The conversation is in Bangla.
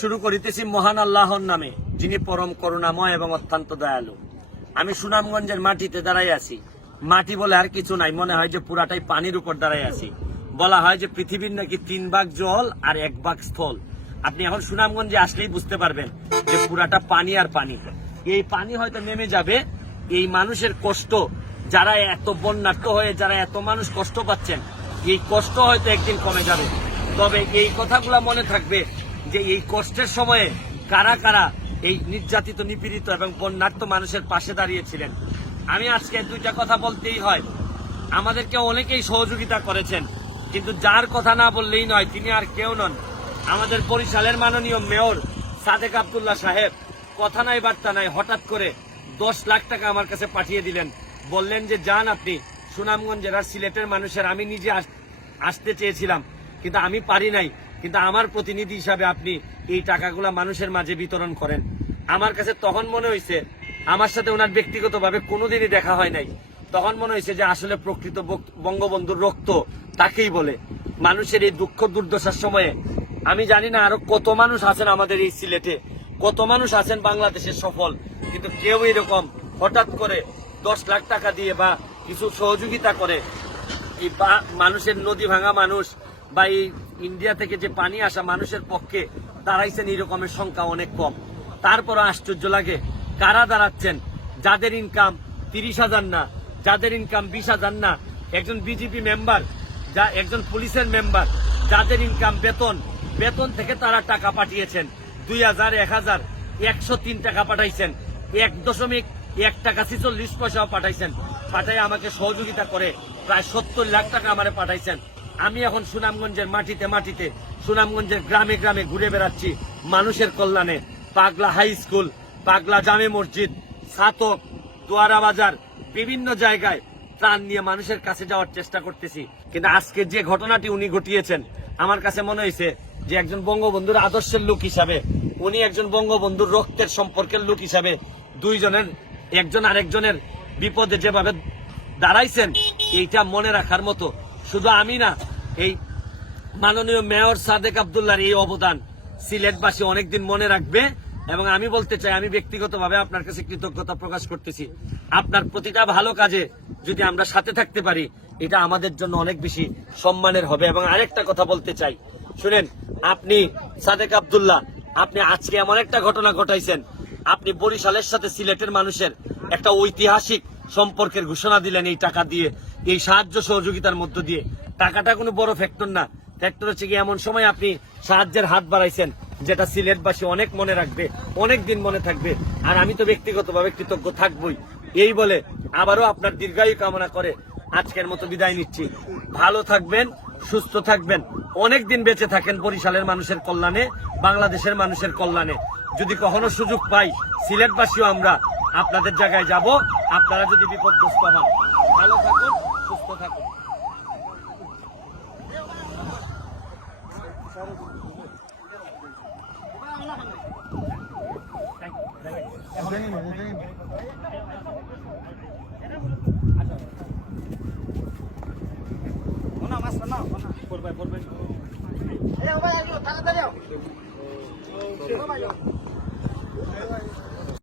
শুরু করিতেছি মহান আল্লাহর নামে, যিনি পরম করুণাময় এবং অত্যন্ত দয়ালু। আমি সুনামগঞ্জের মাটিতে দাঁড়াই আছি। মাটি বলে আর কিছু নাই, মনে হয় যে পুরাটাই পানির উপর দাঁড়াই আছি। বলা হয় যে পৃথিবীর নাকি 3 ভাগ জল আর 1 ভাগ স্থল। আপনি এখন সুনামগঞ্জে আসলেই বুঝতে পারবেন যে পুরাটা পানি আর পানি। এই পানি হয়তো নেমে যাবে, এই মানুষের কষ্ট, যারা এত বন্যার্থ হয়ে যারা এত মানুষ কষ্ট পাচ্ছেন, এই কষ্ট হয়তো একদিন কমে যাবে। তবে এই কথাগুলা মনে থাকবে যে এই কষ্টের সময়ে কারা কারা এই নির্যাতিত, নিপীড়িত এবং বন্যার্থ মানুষের পাশে দাঁড়িয়েছিলেন। আমি আজকে 2টা কথা বলতেই হয়। আমাদেরকে অনেকেই সহযোগিতা করেছেন, কিন্তু যার কথা না বললেই নয়, তিনি আর কেউ নন, আমাদের বরিশালের মাননীয় মেয়র সাদেক আব্দুল্লাহ সাহেব। কথা নাই বার্তা নাই, হঠাৎ করে 10 লাখ টাকা আমার কাছে পাঠিয়ে দিলেন। বললেন যে যান আপনি সুনামগঞ্জের আর সিলেটের মানুষের, আমি নিজে আসতে চেয়েছিলাম কিন্তু আমি পারি নাই, কিন্তু আমার প্রতিনিধি হিসাবে আপনি এই টাকাগুলা মানুষের মাঝে বিতরণ করেন। আমার কাছে তখন মনে হয়েছে, আমার সাথে ওনার ব্যক্তিগতভাবে কোনোদিনই দেখা হয় নাই, তখন মনে হয়েছে যে আসলে প্রকৃত বঙ্গবন্ধুর রক্ত তাকেই বলে। মানুষের এই দুঃখ দুর্দশার সময়ে আমি জানি না আরো কত মানুষ আছেন আমাদের এই সিলেটে, কত মানুষ আছেন বাংলাদেশের সফল, কিন্তু কেউ এরকম হঠাৎ করে 10 লাখ টাকা দিয়ে বা কিছু সহযোগিতা করে এই মানুষের নদী ভাঙা মানুষ বা এই ইন্ডিয়া থেকে যে পানি আসা মানুষের পক্ষে দাঁড়াইছেন, এরকমের সংখ্যা অনেক কম। তারপরও আশ্চর্য লাগে, কারা দাঁড়াচ্ছেন যাদের ইনকাম 30,000 না, যাদের ইনকাম 20,000 না, একজন বিজেপি মেম্বার, একজন পুলিশের মেম্বার, যাদের ইনকাম বেতন থেকে তারা টাকা পাঠিয়েছেন 2,000, 1,000, 103 টাকা পাঠাইছেন, 1.1 টাকা 46 পয়সাও পাঠাইছেন। পাঠাই আমাকে সহযোগিতা করে প্রায় 70 লাখ টাকা আমারে পাঠাইছেন। আমি এখন সুনামগঞ্জের মাটিতে সুনামগঞ্জের গ্রামে গ্রামে ঘুরে বেড়াচ্ছি মানুষের কল্যাণে। পাগলা হাই স্কুল, পাগলা জামে মসজিদ, ছাতক, দোয়ারা বাজার, বিভিন্ন জায়গায় ত্রাণ নিয়ে মানুষের কাছে যাওয়ার চেষ্টা করতেছি। কিন্তু আজকে যে ঘটনাটি উনি ঘটিয়েছেন, আমার কাছে মনে হয়েছে যে একজন বঙ্গবন্ধুর আদর্শের লোক হিসাবে, উনি একজন বঙ্গবন্ধুর রক্তের সম্পর্কের লোক হিসাবে, দুইজনের একজন আরেকজনের বিপদে যেভাবে দাঁড়াইছেন, এইটা মনে রাখার মতো। শুধু আমি না, এই মাননীয় মেয়র সাদেক আব্দুল্লাহর এই অবদান সিলেটবাসী অনেকদিন মনে রাখবে। এবং আমি বলতে চাই, আমি ব্যক্তিগতভাবে আপনার কাছে কৃতজ্ঞতা প্রকাশ করতেছি। আপনার প্রতিটা ভালো কাজে যদি আমরা সাথে থাকতে পারি, এটা আমাদের জন্য অনেক বেশি সম্মানের হবে। এবং আরেকটা কথা বলতে চাই, শুনেন, আপনি সাদেক আব্দুল্লাহ, আপনি আজকে এমন একটা ঘটনা ঘটাইছেন, আপনি বরিশালের সাথে সিলেটের মানুষের একটা ঐতিহাসিক সম্পর্কের ঘোষণা দিলেন এই টাকা দিয়ে, এই সাহায্য সহযোগিতার মধ্য দিয়ে। টাকাটা কোনো বড় ফ্যাক্টর না, ফ্যাক্টর হচ্ছে কি এমন সময় আপনি সাহায্যের হাত বাড়াইছেন, যেটা সিলেটবাসী অনেক মনে রাখবে, অনেক দিন মনে থাকবে। আর আমি তো ব্যক্তিগতভাবে কৃতজ্ঞ থাকবই। এই বলে আবারও আপনার দীর্ঘায়ু কামনা করে আজকের মতো বিদায় নিচ্ছি। ভালো থাকবেন, সুস্থ থাকবেন, অনেক দিন বেঁচে থাকেন বরিশালের মানুষের কল্যাণে, বাংলাদেশের মানুষের কল্যাণে। যদি কখনো সুযোগ পাই, সিলেটবাসীও আমরা আপনাদের জায়গায় যাব, আপনারা যদি বিপদগ্রস্ত হন। ভালো থাকুন, সুস্থ থাকুন। পড়বে